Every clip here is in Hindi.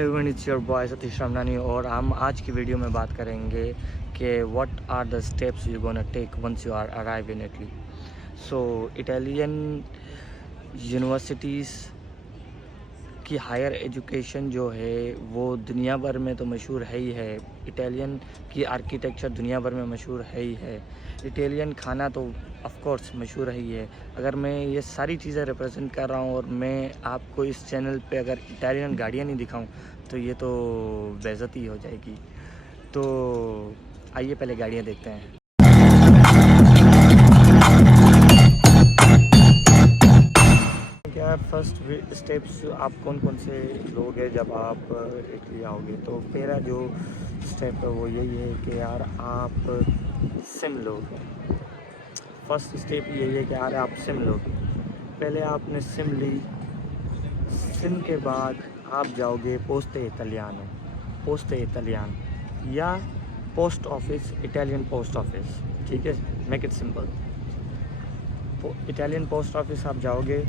It's your boy Satish Ramnani और हम आज की वीडियो में बात करेंगे कि what are the steps you gonna take once you are arrive in Italy. So Italian universities की हायर एजुकेशन जो है वो दुनिया भर में तो मशहूर है ही है। इटालियन की आर्किटेक्चर दुनिया भर में मशहूर है ही है। इटालियन खाना तो ऑफ कोर्स मशहूर है ही है। अगर मैं ये सारी चीज़ें रिप्रेजेंट कर रहा हूँ और मैं आपको इस चैनल पे अगर इटालियन गाड़ियाँ नहीं दिखाऊँ तो ये तो बेइज्जती हो जाएगी। तो आइए पहले गाड़ियाँ देखते हैं। क्या फर्स्ट स्टेप्स आप कौन कौन से लोगे जब आप इटली आओगे? तो मेरा जो स्टेप है वो यही है कि यार आप सिम लो। फर्स्ट स्टेप यही है कि यार आप सिम लो। पहले आपने सिम ली, सिम के बाद आप जाओगे पोस्टे इटालियान या post office, Italian post office. ठीक है, make it simple. Italian post office आप जाओगे,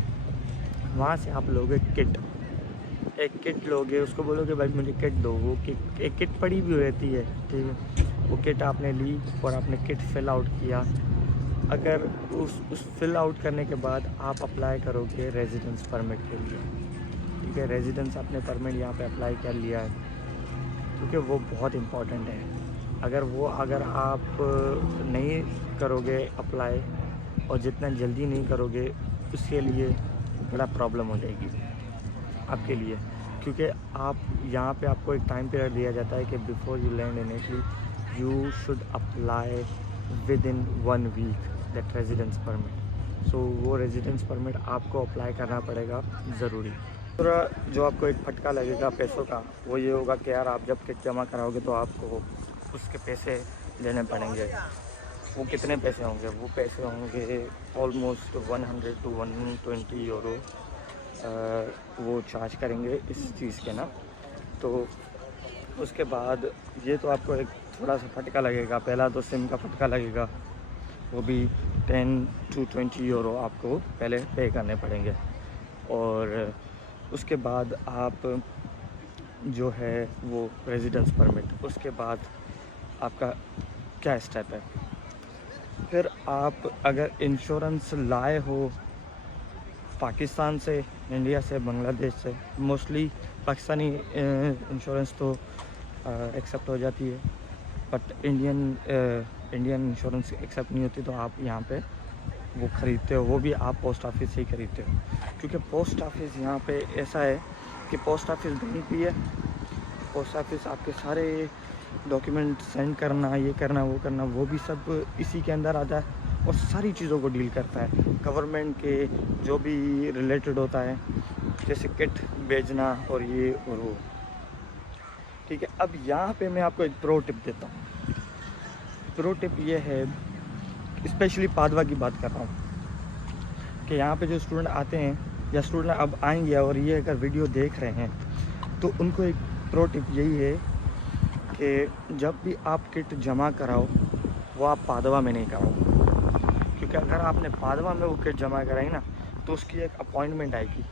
वहाँ से आप लोगे किट। एक किट लोगे, उसको बोलोगे भाई मुझे किट दो। वो किट एक किट पड़ी भी रहती है, ठीक है। वो किट आपने ली और आपने किट फिल आउट किया। अगर उस फिल आउट करने के बाद आप अप्लाई करोगे रेजिडेंस परमिट के लिए, ठीक है। रेजिडेंस आपने परमिट यहाँ पे अप्लाई कर लिया है क्योंकि वो बहुत इम्पॉर्टेंट है। अगर आप नहीं करोगे अप्लाई और जितना जल्दी नहीं करोगे उसके लिए बड़ा प्रॉब्लम हो जाएगी आपके लिए, क्योंकि आप यहाँ पे आपको एक टाइम पीरियड दिया जाता है कि before you land in Italy you should apply within 1 week that residence permit. So वो रेजिडेंस परमिट आपको अप्लाई करना पड़ेगा ज़रूरी। दूसरा जो आपको एक फटका लगेगा पैसों का वो ये होगा कि यार आप जब किट जमा कराओगे तो आपको उसके पैसे देने पड़ेंगे। वो कितने पैसे होंगे? वो पैसे होंगे ऑलमोस्ट 100 to 120 यूरो वो चार्ज करेंगे इस चीज़ के ना। तो उसके बाद ये तो आपको एक थोड़ा सा फटका लगेगा। पहला तो सिम का फटका लगेगा, वो भी 10 to 20 यूरो आपको पहले पे करने पड़ेंगे। और उसके बाद आप जो है वो रेजिडेंस परमिट, उसके बाद आपका क्या स्टेप है? फिर आप अगर इंश्योरेंस लाए हो पाकिस्तान से, इंडिया से, बांग्लादेश से, मोस्टली पाकिस्तानी इंश्योरेंस तो एक्सेप्ट हो जाती है, बट इंडियन इंश्योरेंस एक्सेप्ट नहीं होती, तो आप यहाँ पे वो ख़रीदते हो। वो भी आप पोस्ट ऑफिस से ही ख़रीदते हो, क्योंकि पोस्ट ऑफिस यहाँ पे ऐसा है कि पोस्ट ऑफिस बैंक भी है। पोस्ट ऑफिस आपके सारे डॉक्यूमेंट सेंड करना, ये करना, वो भी सब इसी के अंदर आता है और सारी चीज़ों को डील करता है। गवर्नमेंट के जो भी रिलेटेड होता है, जैसे किट भेजना और ये और वो, ठीक है। अब यहाँ पे मैं आपको एक प्रो टिप देता हूँ। प्रो टिप ये है, स्पेशली पादवा की बात कर रहा हूँ, कि यहाँ पे जो स्टूडेंट आते हैं या स्टूडेंट अब आएंगे और ये अगर वीडियो देख रहे हैं तो उनको एक प्रो टिप यही है कि जब भी आप किट जमा कराओ वो आप पादवा में नहीं कराओ, क्योंकि अगर आपने पादवा में वो किट जमा कराई ना तो उसकी एक अपॉइंटमेंट आएगी।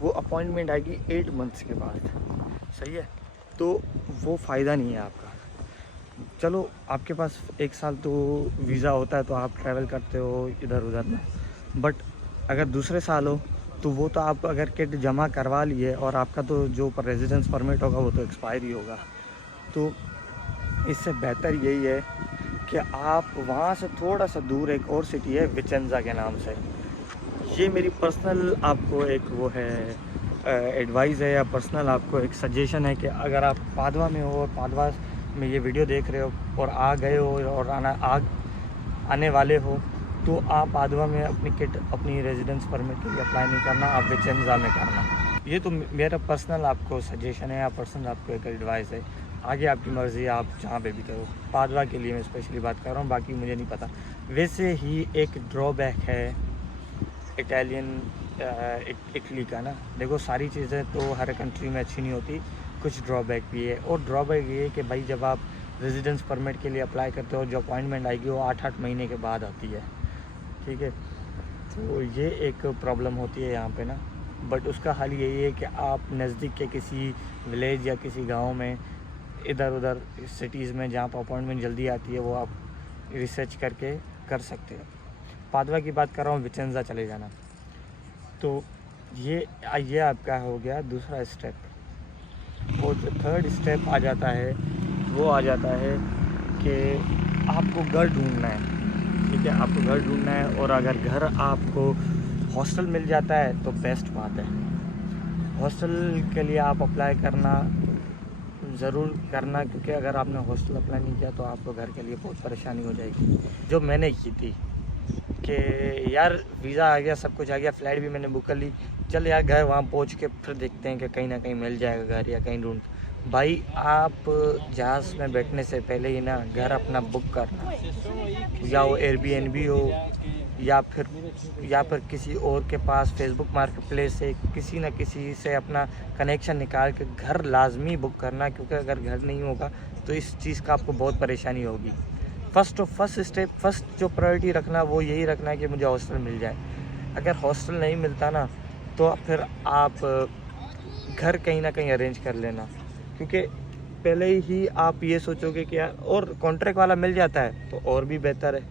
वो अपॉइंटमेंट आएगी 8 मंथ्स के बाद, सही है। तो वो फ़ायदा नहीं है आपका। चलो आपके पास 1 साल तो वीज़ा होता है तो आप ट्रैवल करते हो इधर उधर में, बट अगर दूसरे साल हो तो वो तो आप अगर किट जमा करवा लिए और आपका तो जो रेजिडेंस परमिट होगा वो तो एक्सपायर ही होगा। तो इससे बेहतर यही है कि आप वहाँ से थोड़ा सा दूर एक और सिटी है विचेंजा के नाम से। ये मेरी पर्सनल आपको एक वो है एडवाइस है या पर्सनल आपको एक सजेशन है कि अगर आप पादवा में हो और पादवा में ये वीडियो देख रहे हो और आ गए हो और आने वाले हो, तो आप पादवा में अपनी रेजिडेंस परमिट के लिए अप्लाई नहीं करना, आप विचेंजा में करना। ये तो मेरा पर्सनल आपको सजेशन है या पर्सनल आपको एक एडवाइस है। आगे आपकी मर्ज़ी, आप जहाँ पे भी करो। पादवा के लिए मैं स्पेशली बात कर रहा हूँ, बाकी मुझे नहीं पता। वैसे ही एक ड्रॉबैक है इटली का ना, देखो सारी चीज़ें तो हर कंट्री में अच्छी नहीं होती, कुछ ड्रॉबैक भी है। और ड्रॉबैक ये है कि भाई जब आप रेजिडेंस परमिट के लिए अप्लाई करते हो, जो अपॉइंटमेंट आएगी वो 8-8 महीने के बाद आती है, ठीक है। तो ये एक प्रॉब्लम होती है यहाँ पे ना। बट उसका हल यही है कि आप नज़दीक के किसी विलेज या किसी गांव में, इधर उधर सिटीज़ में जहाँ पर अपॉइंटमेंट जल्दी आती है, वो आप रिसर्च करके कर सकते हैं। पादवा की बात कर रहा हूँ, विचेंजा चले जाना। तो ये आपका हो गया दूसरा स्टेप। और जो थर्ड स्टेप आ जाता है वो आ जाता है कि आपको घर ढूंढना है। ठीक है, आपको घर ढूंढना है, और अगर घर आपको हॉस्टल मिल जाता है तो बेस्ट बात है। हॉस्टल के लिए आप अप्लाई करना ज़रूर करना, क्योंकि अगर आपने हॉस्टल अप्लाई नहीं किया तो आपको घर के लिए बहुत परेशानी हो जाएगी, जो मैंने की थी। कि यार वीज़ा आ गया, सब कुछ आ गया, फ़्लाइट भी मैंने बुक कर ली, चल यार घर वहाँ पहुँच के फिर देखते हैं कि कहीं ना कहीं मिल जाएगा घर या कहीं ढूंढ। भाई आप जहाज़ में बैठने से पहले ही ना घर अपना बुक करना, या वो एयरबीएनबी हो या फिर किसी और के पास फेसबुक मार्केट प्लेस से किसी न किसी से अपना कनेक्शन निकाल के घर लाजमी बुक करना, क्योंकि अगर घर नहीं होगा तो इस चीज़ का आपको बहुत परेशानी होगी। फर्स्ट जो प्रायोरिटी रखना वो यही रखना है कि मुझे हॉस्टल मिल जाए। अगर हॉस्टल नहीं मिलता ना तो फिर आप घर कहीं ना कहीं अरेंज कर लेना, क्योंकि पहले ही आप ये सोचोगे कि यार, और कॉन्ट्रैक्ट वाला मिल जाता है तो और भी बेहतर है।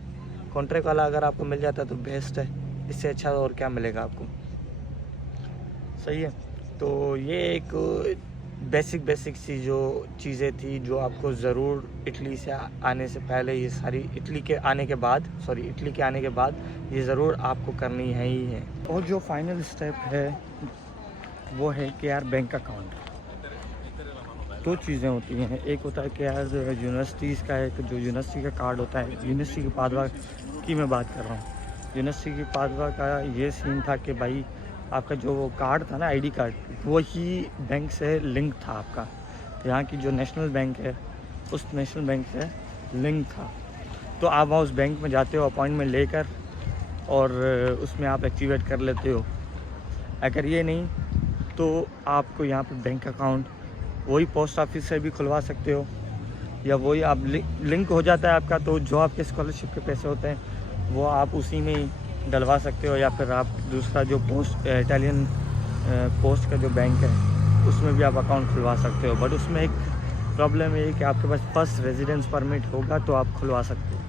कॉन्ट्रैक्ट वाला अगर आपको मिल जाता है तो बेस्ट है, इससे अच्छा और क्या मिलेगा आपको। सही है। तो ये एक बेसिक सी जो चीज़ें थी जो आपको ज़रूर इटली से आने से पहले, ये सारी इटली के आने के बाद ये ज़रूर आपको करनी है ही है। और जो फाइनल स्टेप है वो है कि यार बैंक अकाउंट। दो चीज़ें होती हैं, एक होता है कि यार यूनिवर्सिटीज़ का एक जो यूनिवर्सिटी का कार्ड होता है, यूनिवर्सिटी की पादवा की मैं बात कर रहा हूँ। यूनिवर्सिटी की पादवा का ये सीन था कि भाई आपका जो कार्ड था ना, आईडी कार्ड, वो ही बैंक से लिंक था आपका। यहाँ की जो नेशनल बैंक है उस नेशनल बैंक से लिंक था। तो आप वहाँ उस बैंक में जाते हो अपॉइंटमेंट लेकर, और उसमें आप एक्टिवेट कर लेते हो। अगर ये नहीं तो आपको यहाँ पर बैंक अकाउंट वही पोस्ट ऑफिस से भी खुलवा सकते हो, या वही आप लिंक हो जाता है आपका, तो जो आपके स्कॉलरशिप के पैसे होते हैं वो आप उसी में ही डलवा सकते हो, या फिर आप दूसरा जो इटालियन पोस्ट का जो बैंक है उसमें भी आप अकाउंट खुलवा सकते हो। बट उसमें एक प्रॉब्लम ये है कि आपके पास फर्स्ट रेजिडेंस परमिट होगा तो आप खुलवा सकते हो,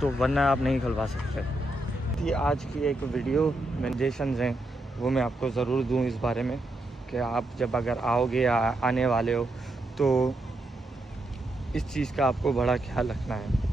तो वरना आप नहीं खुलवा सकते। ये आज की एक वीडियो मेंशंस हैं वो मैं आपको ज़रूर दूँ इस बारे में कि आप जब अगर आओगे या आने वाले हो तो इस चीज़ का आपको बड़ा ख्याल रखना है।